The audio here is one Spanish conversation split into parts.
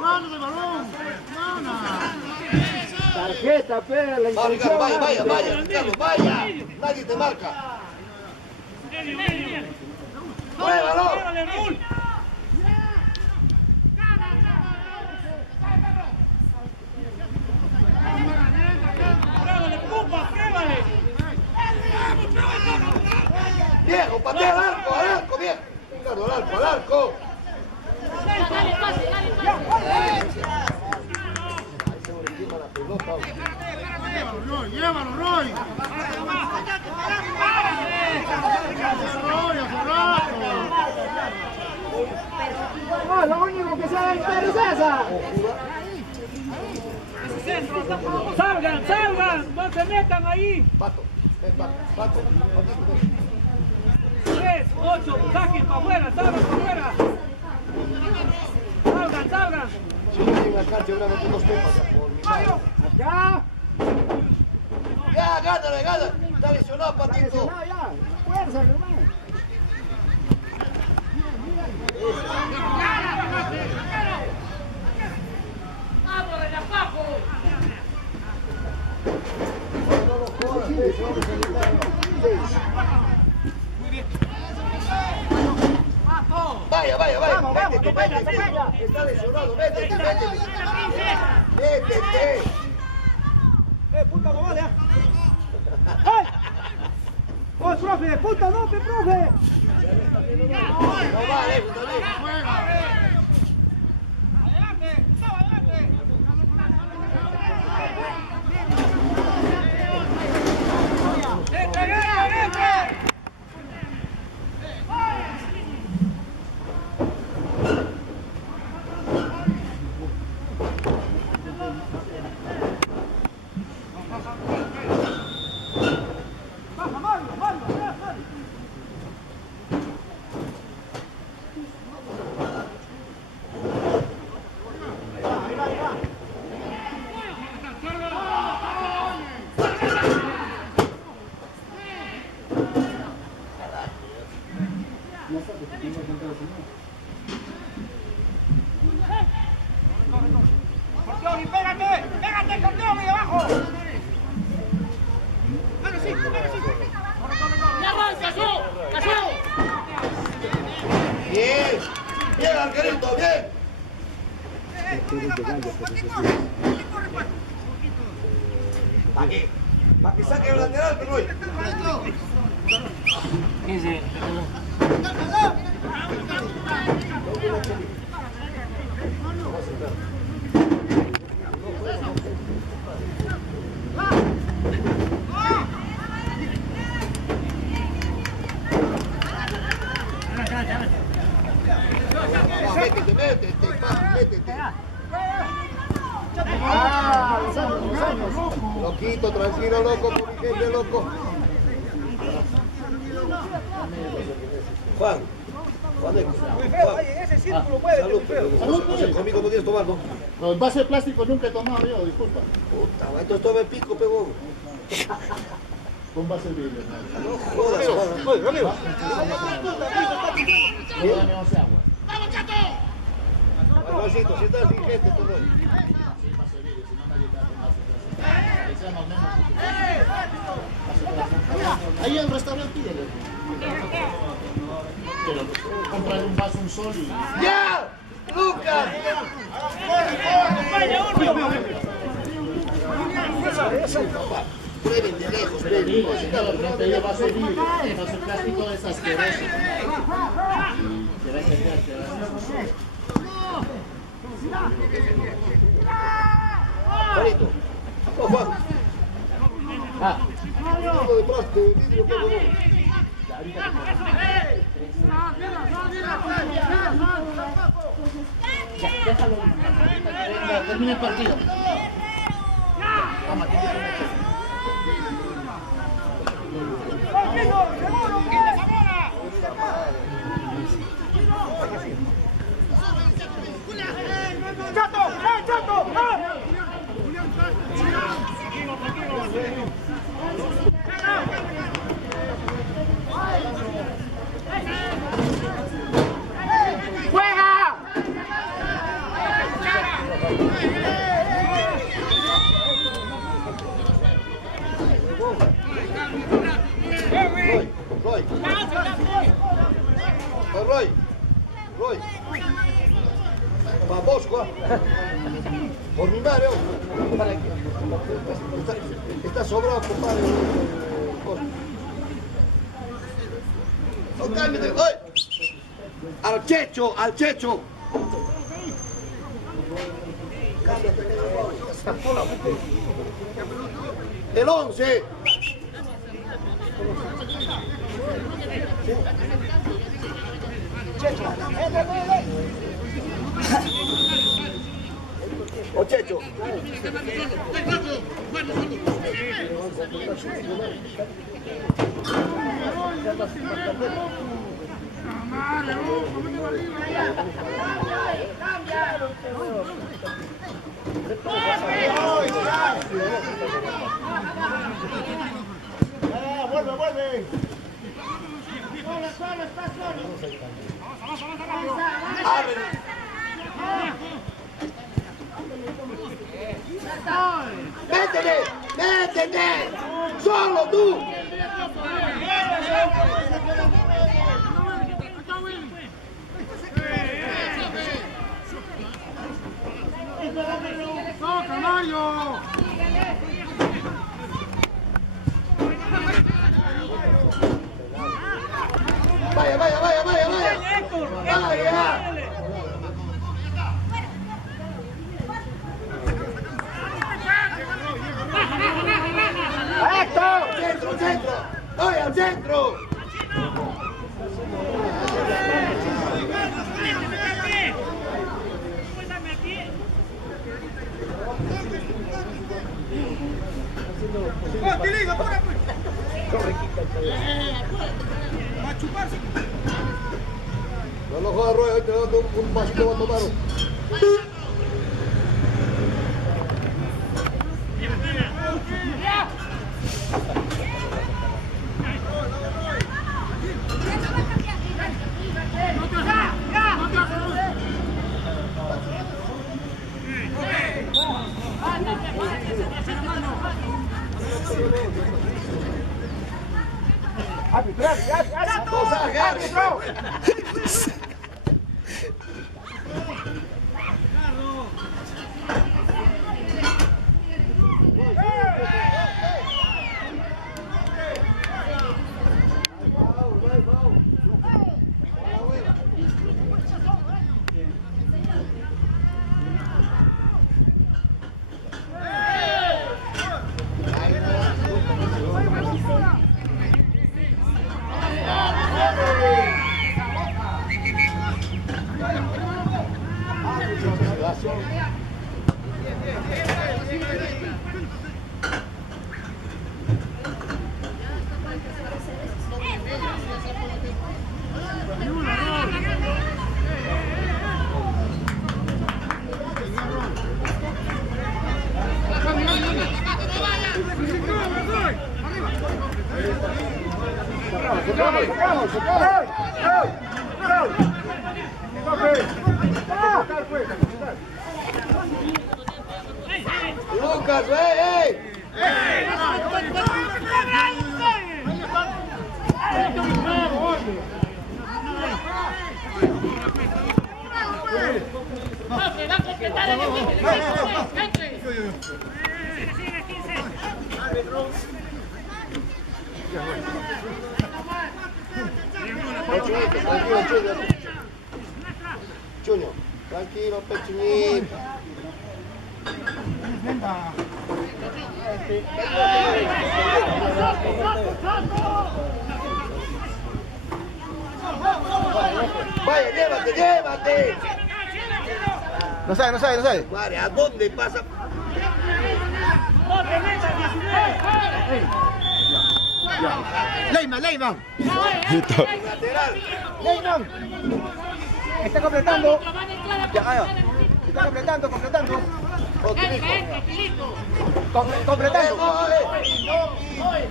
Mario de balón. Tarjeta, pega la intención. Vaya, Carlos, vaya. Nadie te marca. ¡Muévalo! Viejo, patea al arco, viejo. Ricardo, al arco. Llévalo, Roy. No, lo único que sabe es esa. Salgan, no se metan ahí. Pato. 3, 8, saquen para afuera, salgan para afuera. Salgan. Si no tiene la cancha, ahora meten dos temas. Acá. Ya, gánale. Está lesionado, Patito. Ya. Fuerza, hermano. Vaya. Vamos, Métete. Está lesionado, métete. Métete. Puta, no vale. ¡Ay! ¡Oh, profe! ¡Puta, no, profe! No vale, eso también. ¡Pégate, campeón, ahí abajo! Bien, Arquerito, bien. Para que saque el lateral, pero hoy. 15. Métete. Loquito, tranquilo, loco, con mi gente, loco. Juan, en ese círculo puede. salud, conmigo no tienes tomar, ¿no? Los vasos de plástico nunca he tomado yo, disculpa. Puta, entonces toma el pico, pegón. Con base de vidrio. No jodas, Juan. Oye, amigo. Dame 11 agua. Juancito, si estás sin gente, tú no. Ahí el restaurante pídele. Pero comprar un vaso, un sol y... ¡Ya! ¡Lucas! Prueben de lejos, prueben. No te llevas vaso de vidrio, el vaso de plástico es asqueroso. Te va a engañar, Juanito. Oh, Juan. Uno de plástico, de vidrio, qué bueno. Déjalo. Termina el partido. Toma, ¡Chato! ¡Chato! ¡Juega! Roy. Vamos, Juan. Por mi madre, está sobrado, compadre. No cambie, al Checho. El 11. O Checho. Vuelve. ¡Métete! ¡Solo tú! ¡Toca, Mario! ¡Vaya! ¡Centro! ¡Ay, al centro! No lo jodas, Roy, hoy te doy un pasito, voy a tomar. Lucas, Va a completar el equipo. Chuño, tranquilo, pechuñito. Vaya, llévate. No sabe. Madre, ¿a dónde pasa? Leyman. Lateral. Leyman. Está completando. Ya, ayo. Está completando, completando. Completando.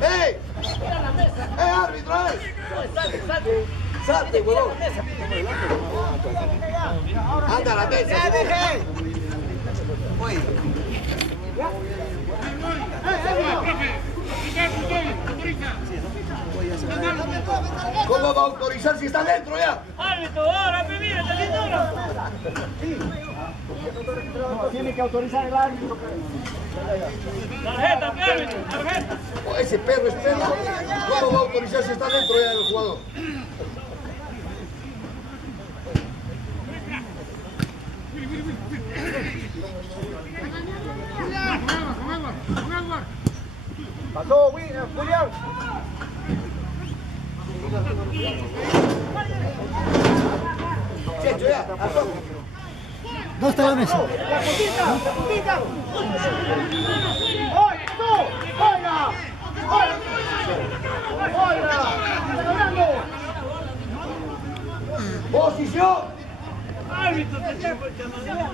¡Ey! ¡Árbitro! ¡Salte, huevón! ¡Anda a la mesa! Ya dejé. Oye. ¿Cómo va a autorizar si está dentro ya? Árbitro, ahora, mira, está listo ahora. Tiene que autorizar el árbitro. Tarjeta, mi árbitro, tarjeta. Oh, ese perro es perro. ¿Cómo va a autorizar si está dentro ya el jugador? Pasó, Julián. Checho, ya, pasó. ¿Dónde está la mesa? ¡La puntita! ¡Oye, tú! ¡Oiga! ¡Oiga! ¡Posición! Árbitro, te saco el chamadero.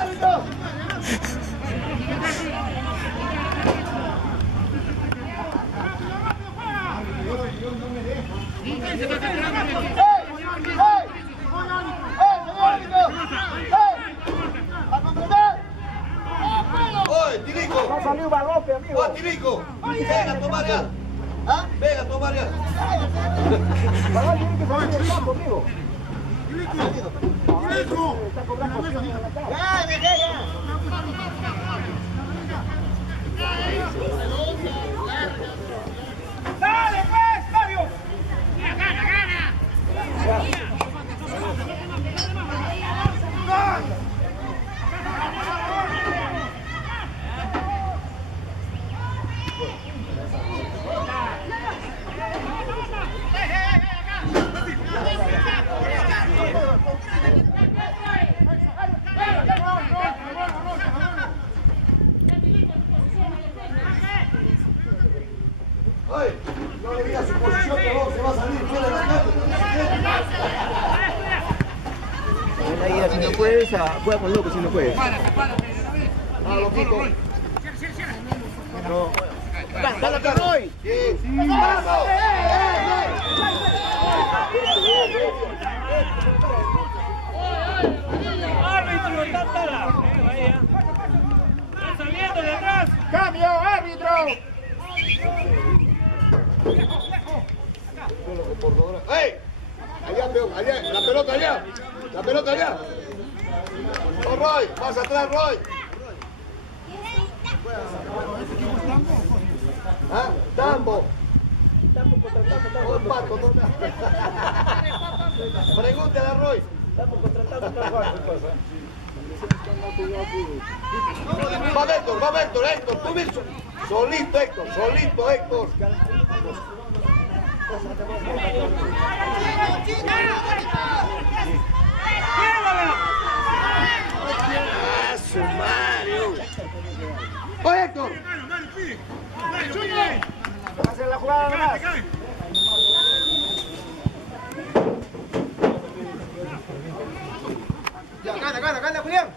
¡Árbitro! ¡Oye, Tirico! Va a salir un balote, amigo. ¡Oye, Tirico! ¡Venga a tomar ya! ¿Ah? ¡Venga a tomar ya! Balón tiene que salir del campo, amigo. Está cobrando opciones en la cara. Ya, dejé ya. ¡Dale, pues, Fabio! ¡Oye! No le digas su posición que vos se va a salir fuera de la cancha. Si no puedes, juega con loco si no puedes. Ah, loquito. No. ¡Dale, Roy! ¡Vamos! Árbitro, está la. Está saliendo de atrás. ¡Cambio, árbitro! ¡Ey! Allá, peón, allá, la pelota allá. La pelota allá. Oh, Roy, más atrás, Roy. ¿Ah? Tambo. Oh, Pato, no. Pregúntale a Roy. Va Héctor, tú mismo. Solito, Héctor. ¡Ah, su Mario! ¡Oye, Héctor! Hacer la jugada nomás. Ya, gana, Julián.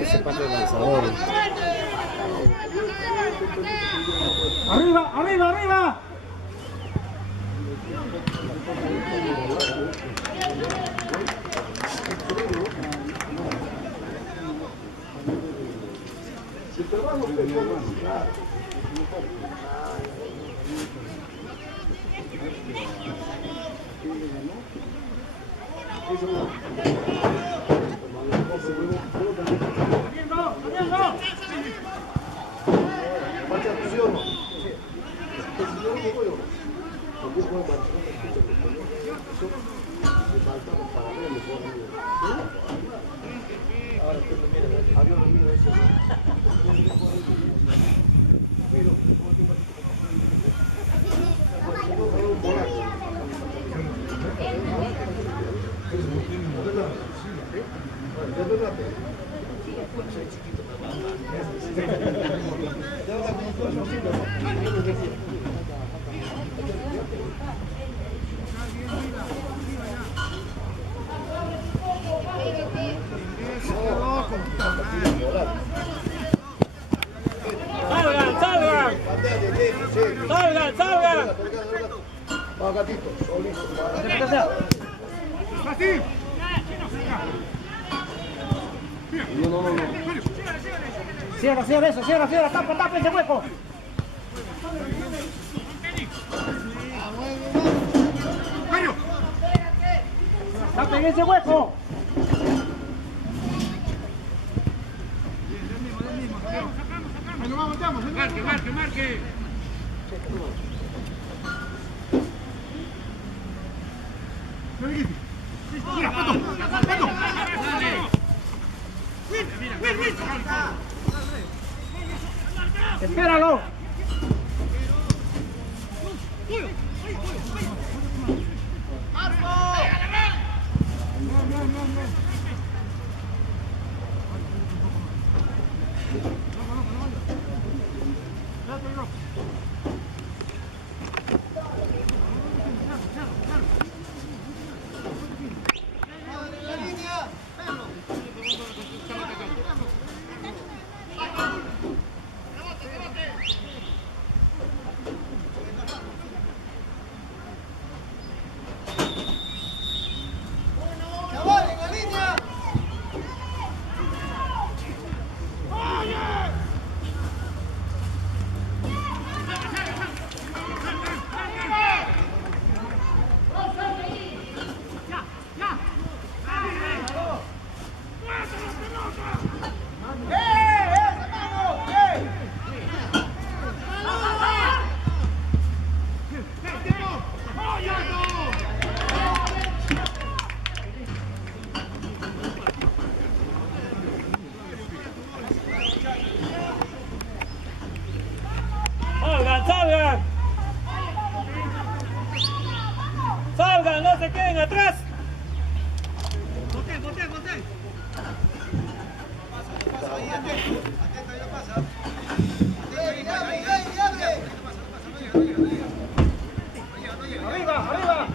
Ese pase de lanzador. Arriba, arriba, arriba. ¡Salgan, salgan! ¡Salgan, salgan! Va, gatito, solito. No. Cierra, cierra eso, cierra, cierra, tapa, tapa ese hueco. Tapen ese hueco. Marque, marque, marque. Espéralo. ¡Salgan, salgan! ¡Salgan, no se queden atrás! ¡Bote, bote, bote! Arriba, arriba.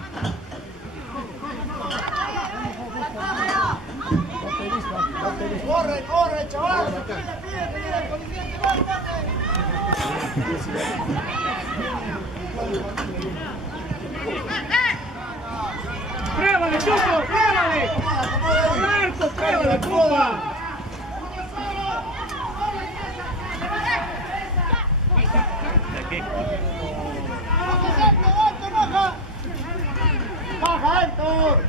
Corre, corre, chaval. ¡Pruébale, Chuco! ¡Pruébale! ¡Marco, pruébale, Cuba! Baja, Héctor.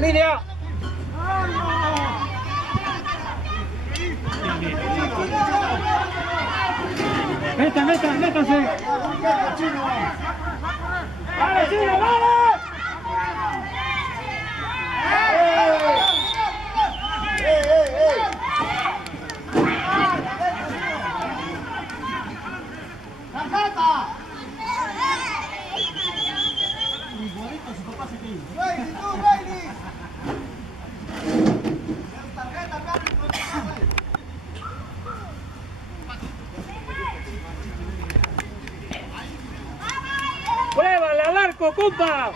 línea. Métanse. ¡Vale, Chino, vale! ¡Pruébale al arco, compa!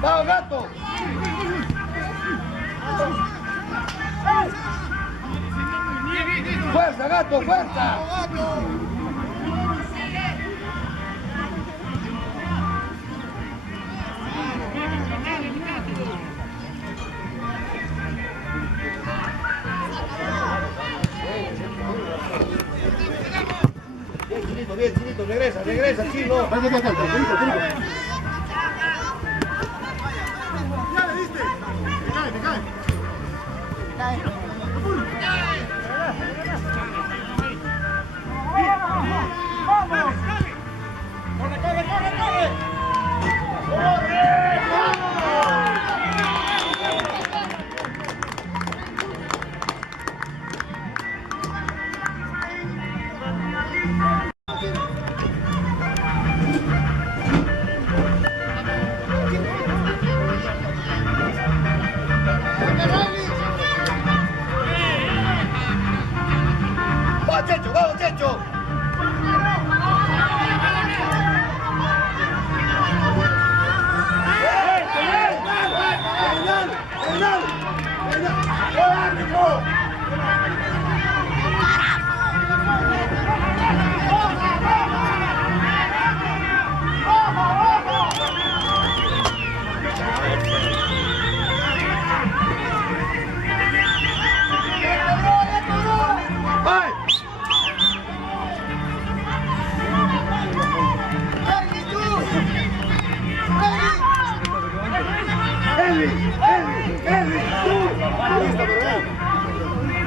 ¡Vamos, gato! ¡Fuerza, gato, fuerza! Bien, Chinito, regresa, Chino. ¡Vamos, Checho!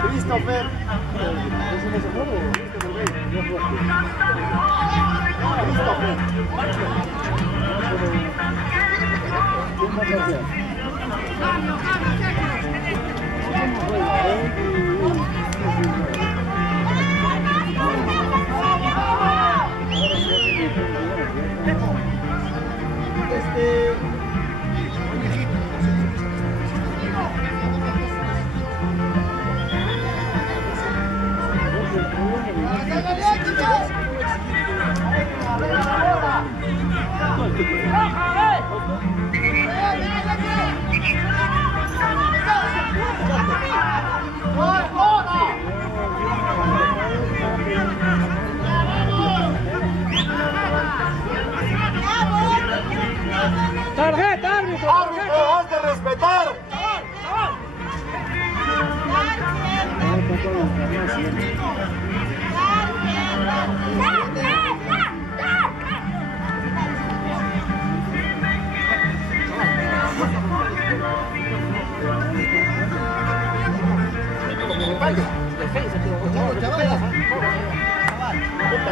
Christopher. ¡Tarjeta, árbitro! ¡Árbitro, has de respetar!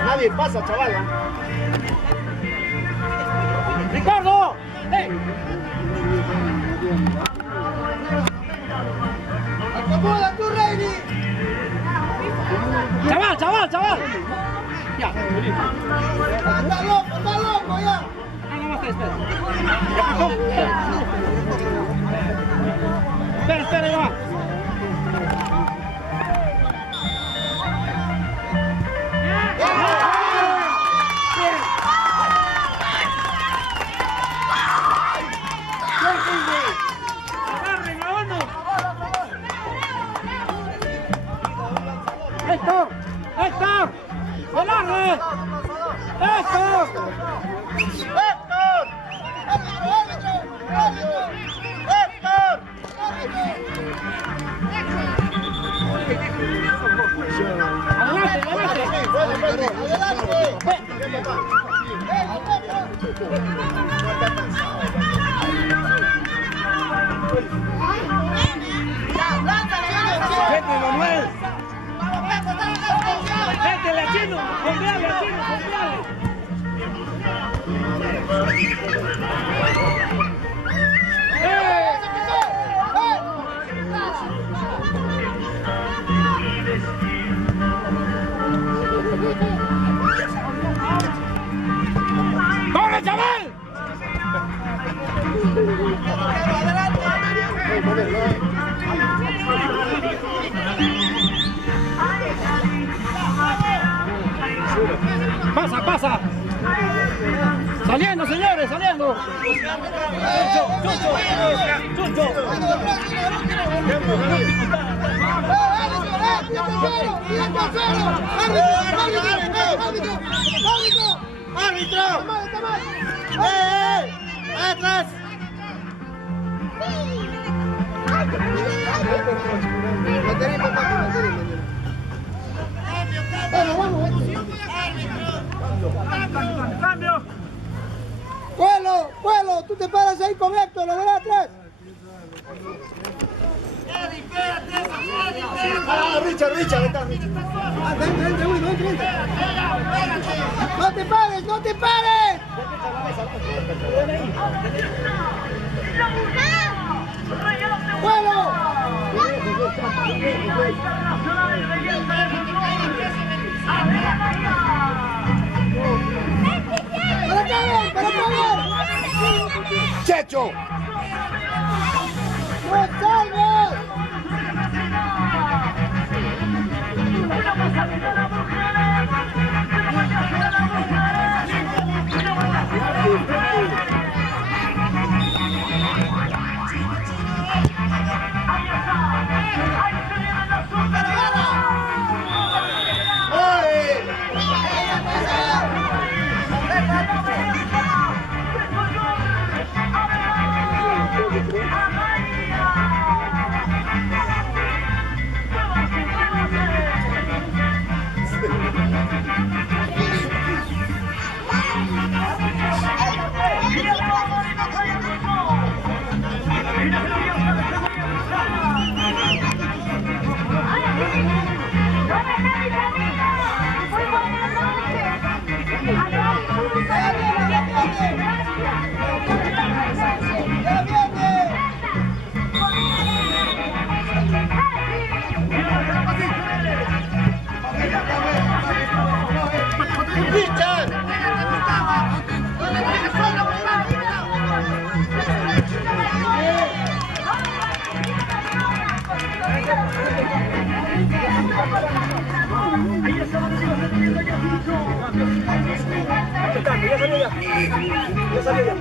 Nadie pasa, chaval. ¡Ricardo! ¡Acomoda tú, Reini! Chaval. Ya. ¡Está loco ya! Espera, ahí va. ¡Héctor! ¡Alargue! ¡Héctor! ¡Vete, Manuel! ¡Vete, Chino! ¡Confiale! ¡Corre, chaval! ¡Pasa! ¡Saliendo, señores! ¡Saliendo! ¡Chucho! ¡Árbitro! ¡Atrás! ¡Cambio! ¡Cuelo! ¡Tú te paras ahí con Héctor, lo de atrás! Richard, está. Entra. ¡No te pares! ¡Cuelo! ¡Para acá! ¡Checho! ¡No salgas!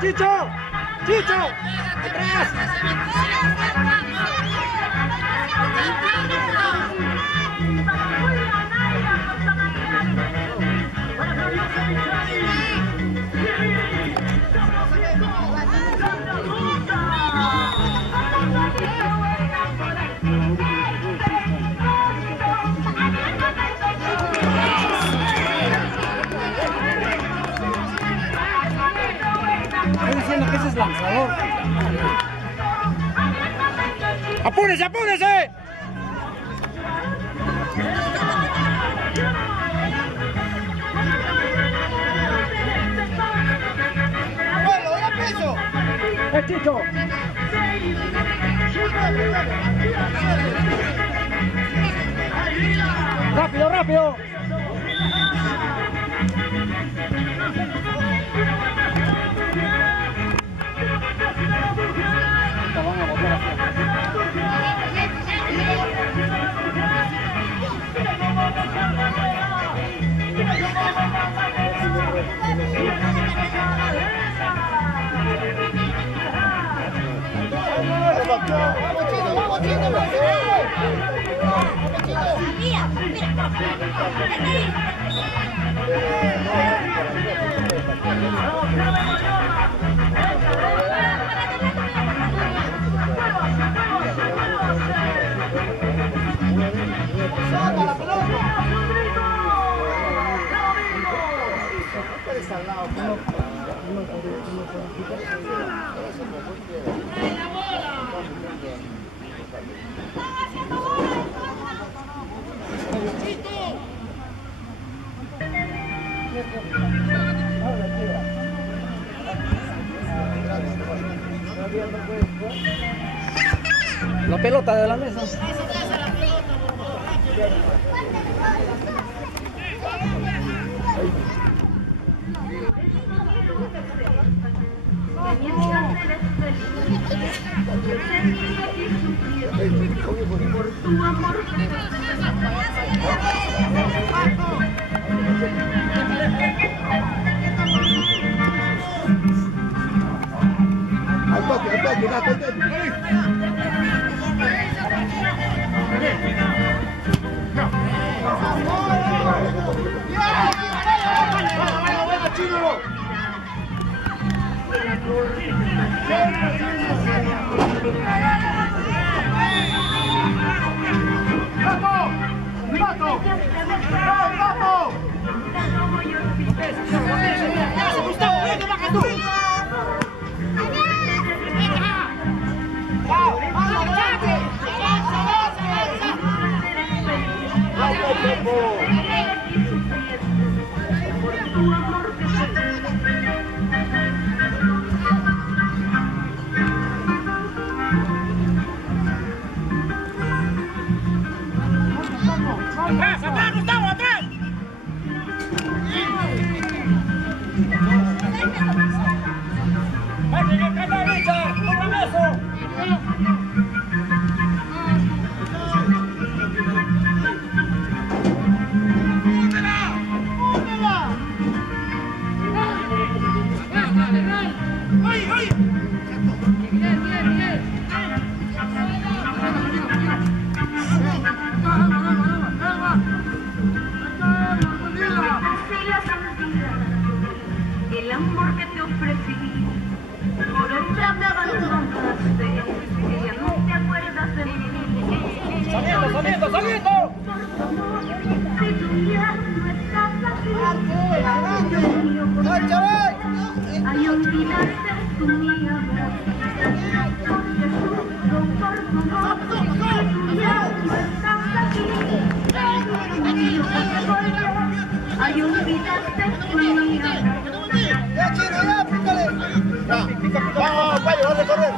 Chicho! Chicho! ¡Atrás! Estoy diciendo que ese es lanzador. ¡Apúrese, apúrese! Chicho! ¡Rápido, rápido! La pelota de la mesa. Al toque, gato, al toque. ¡Atrás, atrás, Gustavo, atrás! ¡Martín, en la derecha! ¡Compromiso! El amor que te ofrecí, por otra me abandonaste, que ya no te acuerdas de mí. ¡Saliendo, saliendo, saliendo! Si tú ya no estás aquí, ay, olvidaste tú mi amor, porque sufro por tu amor. Si tú ya no estás aquí, y yo te voy a, ay, olvidaste tú mi amor. Vamos, Payo, dale a correr.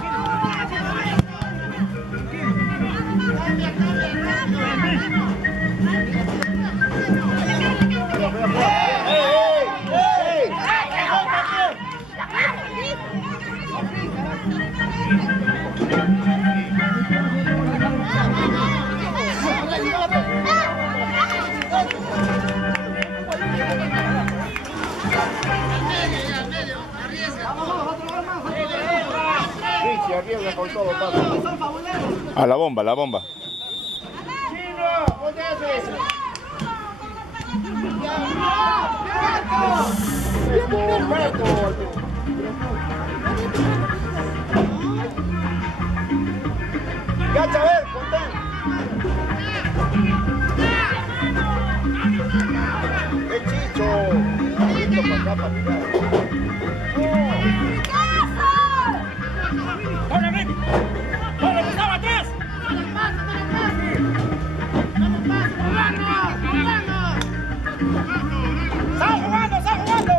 ¡Vamos, con todo, papi. A la bomba, a la bomba. Chino, ¿qué haces? Gacha, a ver, contén. ¡Qué chicho! Chicho para acá, para acá. ¡Hola, Rick! ¡Hola, Gustavo, atrás! ¡Sal jugando, sal jugando!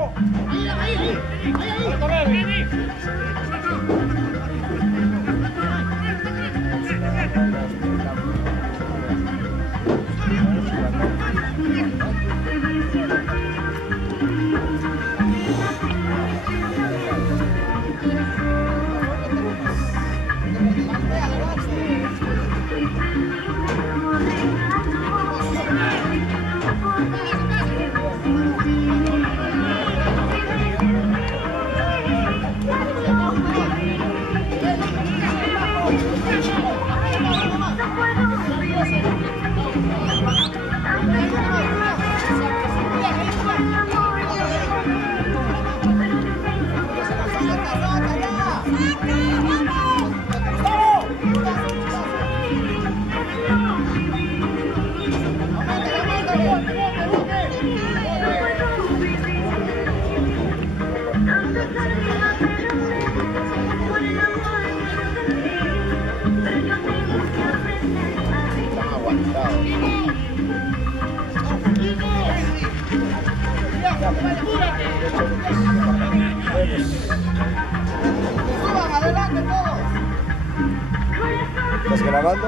¿Estás grabando?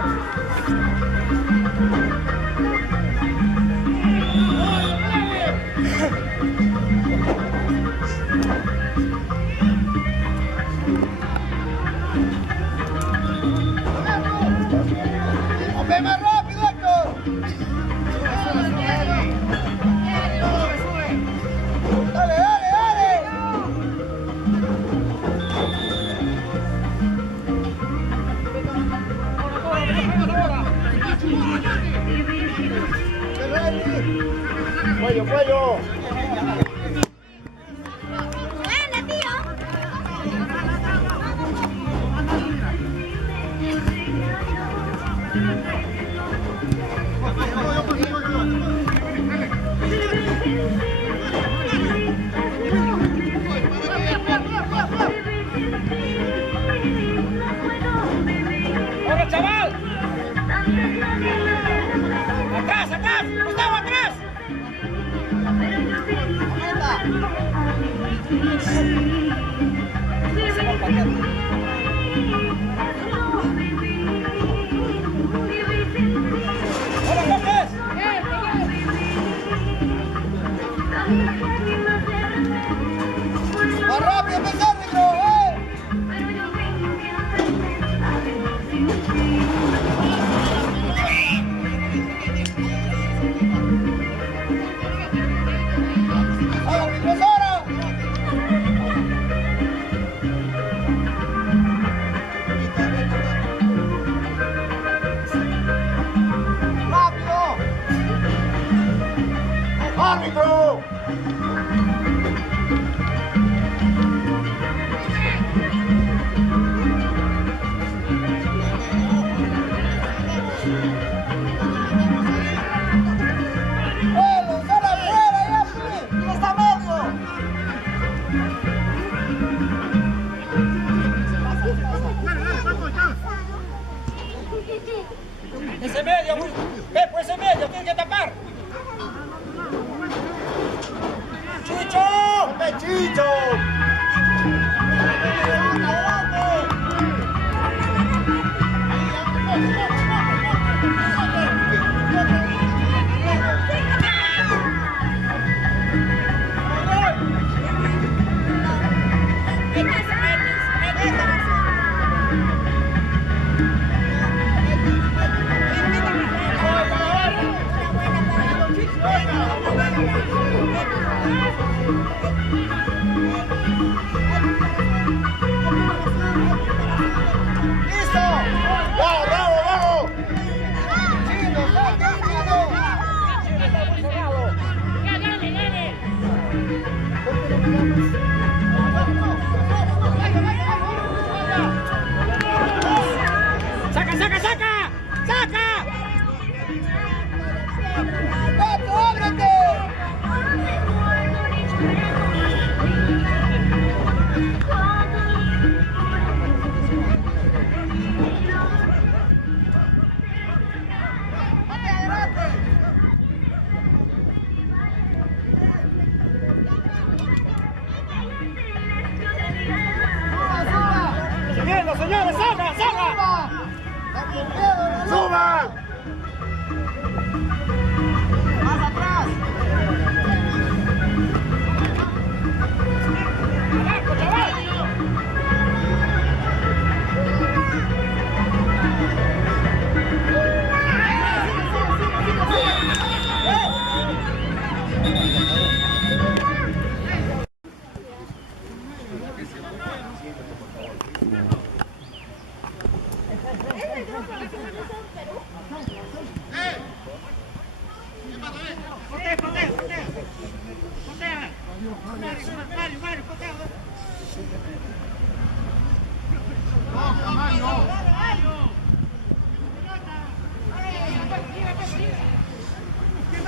¡Ve más rápido, Héctor! ¡Dale, dale, dale! ¡Cuello, cuello! ¡Buena, tío! ¡Hola, chaval! ¡Atrás, atrás! ¡Gustavo, atrás! ¡Hola, López! ¡Más rápido, empezar, árbitro! ¡Árbitro, es hora! ¡Rápido! ¡Árbitro! ¡Vuelo, sale afuera, ya, sí! ¡Y está medio! ¡Ese medio! ¡Ve, pues ese medio! ¡Tiene que tapar! ¡Pato, ábrete! ¡Subiendo, señores! ¡Salga, salga! ¡Suba! ¡Más atrás! ¡Abajo, chaval!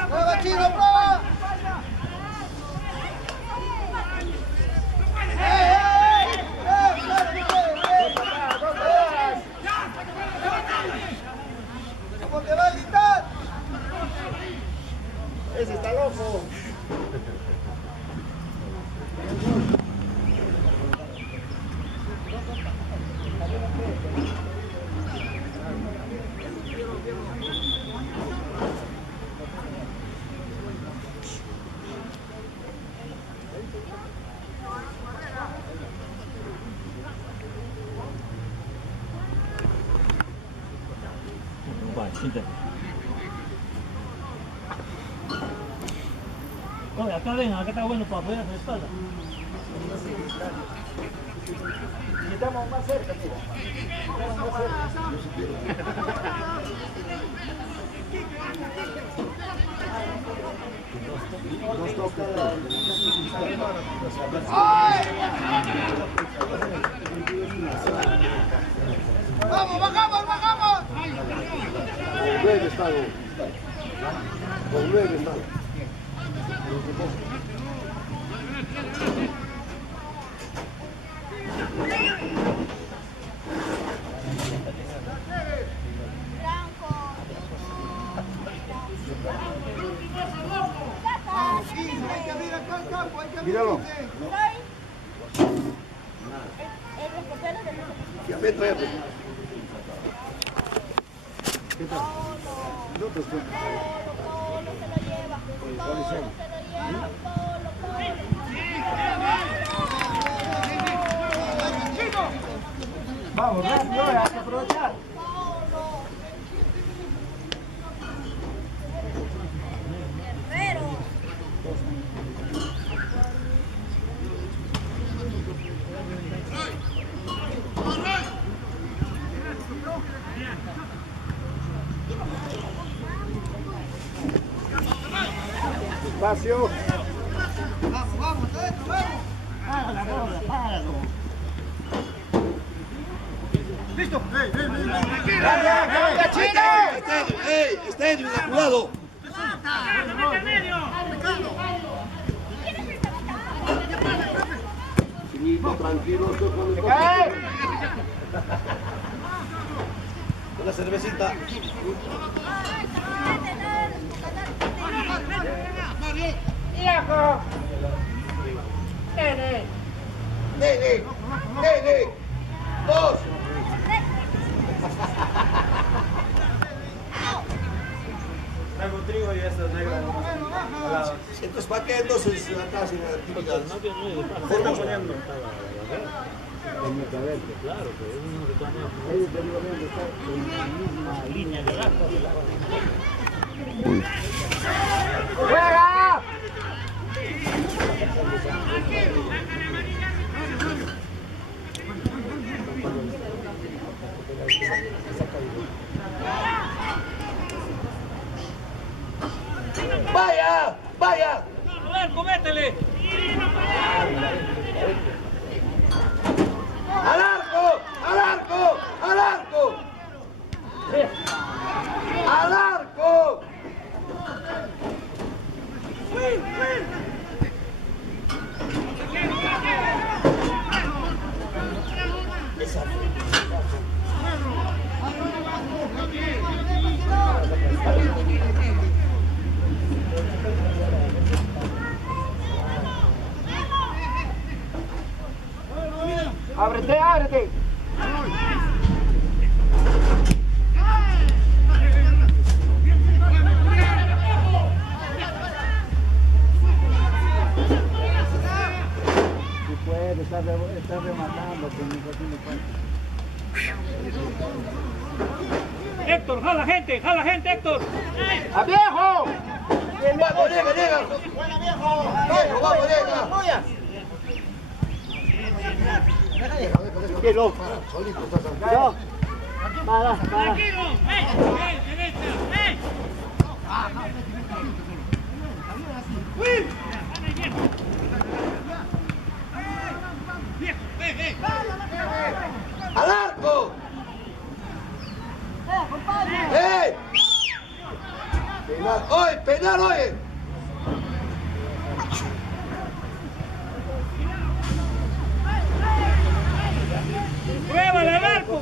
¡Prueba, Chino, prueba! ¿Cómo te va a gritar? Ese está loco. Oye, acá ven, acá está bueno para apoyar la espalda. Estamos más cerca, mira. Estamos más ¡Vamos, bajamos, bajamos! Con 9 están. Con 9 están. Hay que abrir acá el campo, hay que abrir. Míralo. Ya me trae. ¿Qué tal? No te estoy. ¿Cuáles son? Vamos, rápido, hay que aprovechar. Espacio. Vamos, vamos, esto, vamos. Págala, bola, págalo. ¡Listo! ¡Tranquilo! ¡Ey! ¡Está inmaculado! Chinito, tranquilo, estoy con el ¡Cae! Una cervecita. ¡Hijo! ¡Nene! ¡Nene! ¡Nene! ¡Dos! Traigo trigo y esto es negro. Entonces, ¿para qué entonces acá sin actividades? ¿Qué está poniendo? Claro, pero es uno que toma ellos periódicamente están en la misma línea de gasto. ¡Juega! ¡Vaya! ¡Vaya! ¡A ver, cométele! ¡Al arco! ¡Al arco! ¡Al arco! ¡Al arco! Ábrete, ábrete. Si puede, está rematando, que no tiene cuenta. Héctor, jala gente, Héctor. ¡A viejo! Vamos, llega, llega. ¡Buena, viejo! Viejo, vamos, llega. Qué loco. Solito estás aquí. No. Para. Tranquilo. Derecha. ¡Al arco! ¡Eh! Penal, hoy, penal, hoy. Pruébale al arco.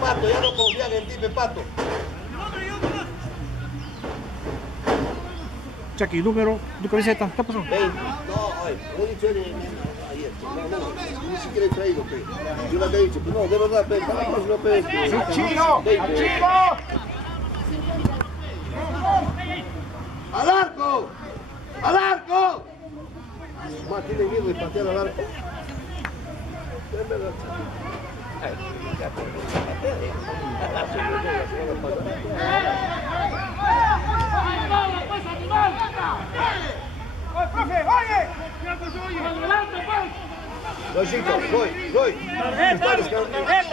Pato, ya no confían en ti, Pato. Chucky, número, tu camiseta, ¿qué pasó? No, ay, lo he dicho ayer. No, ni siquiera he traído, pe. Yo le he dicho, pero no, de verdad, pe, para la próxima, pe. ¡Chino! ¡Chino! ¡Al arco! ¡Al arco! Más tiene miedo de patear al arco. Loisito, Loy.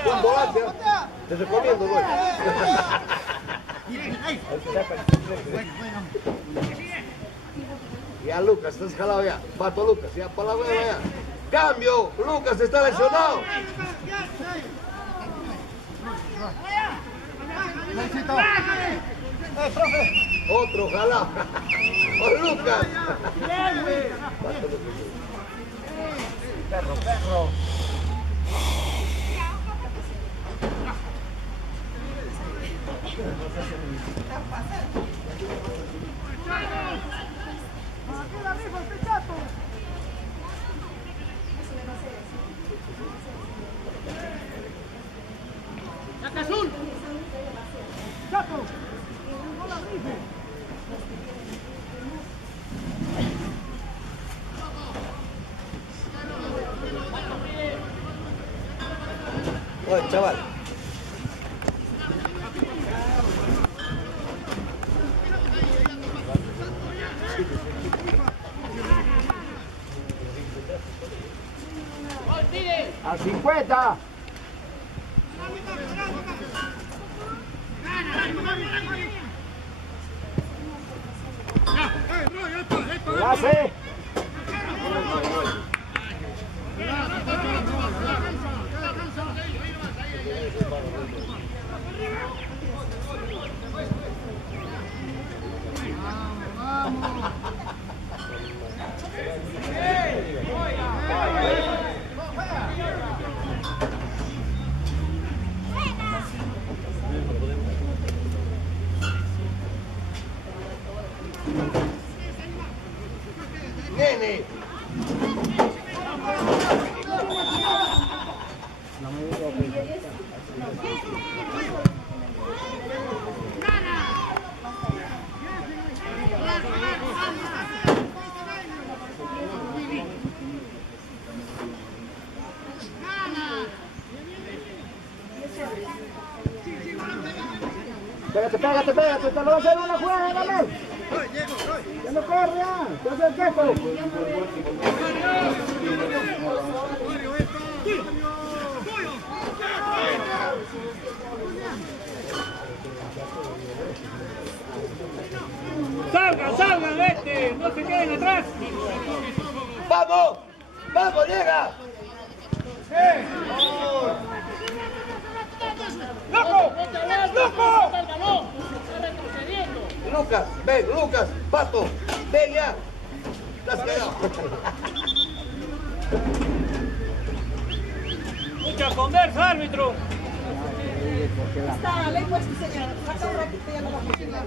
Un volante, te recomiendo, Loy. Ya Lucas, estás jalado ya. Pato Lucas, ya para la hueva ya. Cambio, Lucas está lesionado. Otro jalado. ¡Oh, Lucas! Perro. Azul. Chato. Oye, chaval. ¡A 50! ¡Enlace! Nene. Pégate, te lo va a hacer una jugada, dale. Ya no corre, ya. Te hace el queso. Salgan, no se queden atrás. ¡Vamos, llega! ¡Loco! Lucas, ven, Lucas, Pato, ven ya. Estás callado. Mucha conversa, árbitro. Está la ley, pues, señora. Saca un ratito, ya no va a funcionar.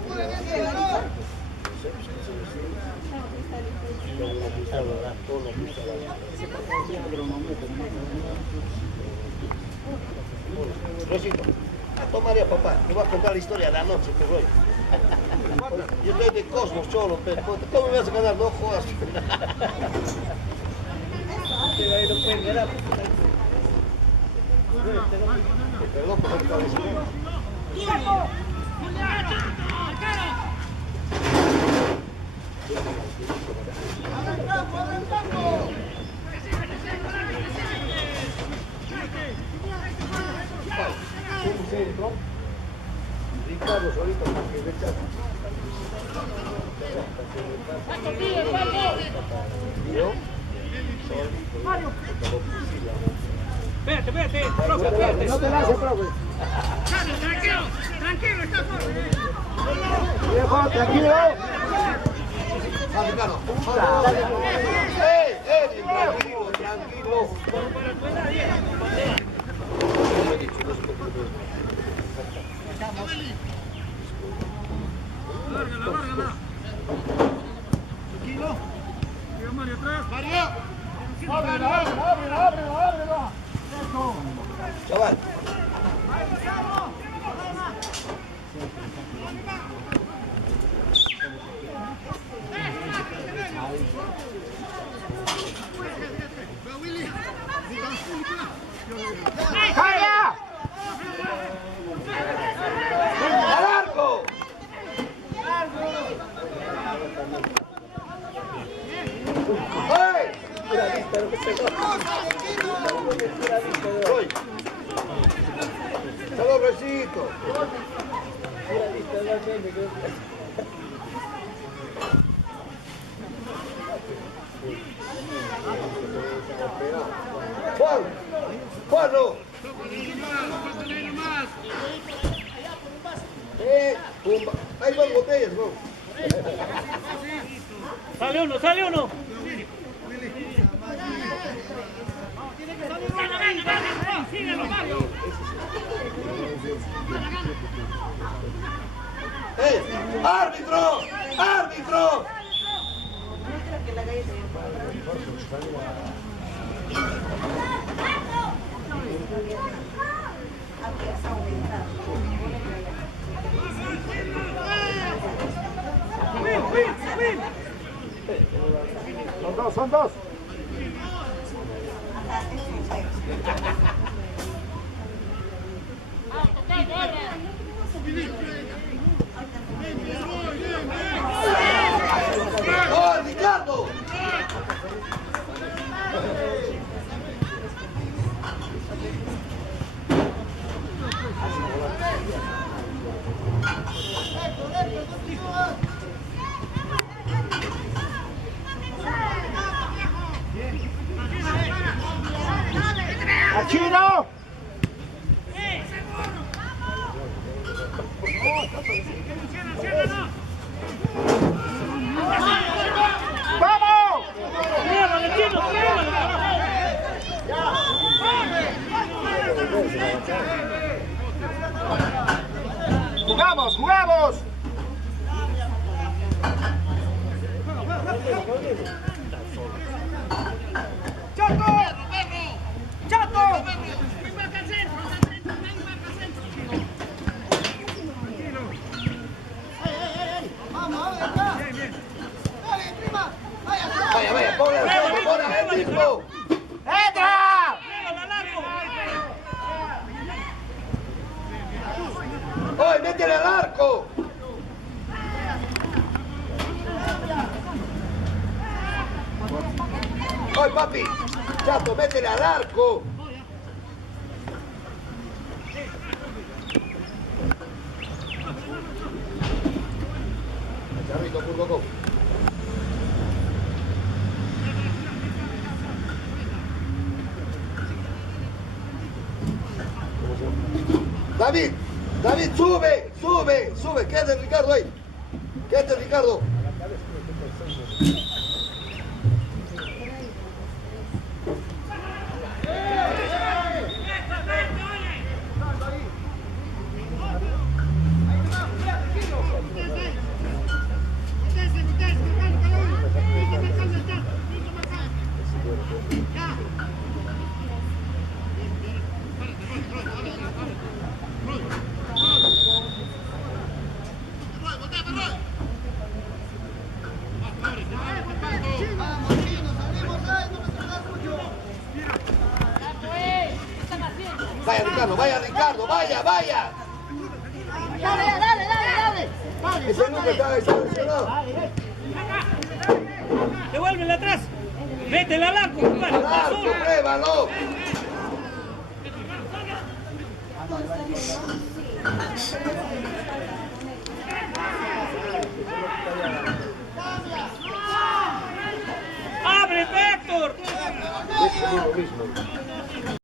Rosito, tomaría papá, te voy a contar la historia de la noche que voy. Yo estoy de Cosmos, cholo, pero ¿cómo me vas a ganar? No jodas. Perdón por el cabecero. Ricardo solito porque le echa. Yo Vete, vete, profe, vete. No te lances, profe. Tranquilo, tranquilo, está solo. Viejo, tranquilo. Va, Ricardo. Tranquilo, tranquilo. Lárgala, lárgala. Tranquilo. Siga Mario atrás. Mario. Ábrelo. Chaval. ¡Calla! ¡Al arco! ¡Hey! ¡Soy! ¡Salud, besito! ¡Juan! ¡Juan, no! Pumba. Hay más botellas, ¿no? Sale uno, sale uno. ¡Eh! ¡Árbitro! ¡Árbitro! Son dos. ¡Oh, Ricardo! ¡Chino! ¡Vamos! ¡Pruébale, Chino, pruébale! ¡Jugamos! Vaya, ponle el mismo. ¡Entra! ¡Oye, métele al arco! ¡Oye, papi! ¡Chato, métele al arco! Charrito, Burgocó. David, sube, quédate Ricardo ahí. Quédate Ricardo. vaya Ricardo, vaya, vaya. Dale. Ese nunca está lesionado. Devuélvele atrás. Métele al arco, compadre. Al arco, pruébalo. ¡Abre, Héctor! Es lo mismo.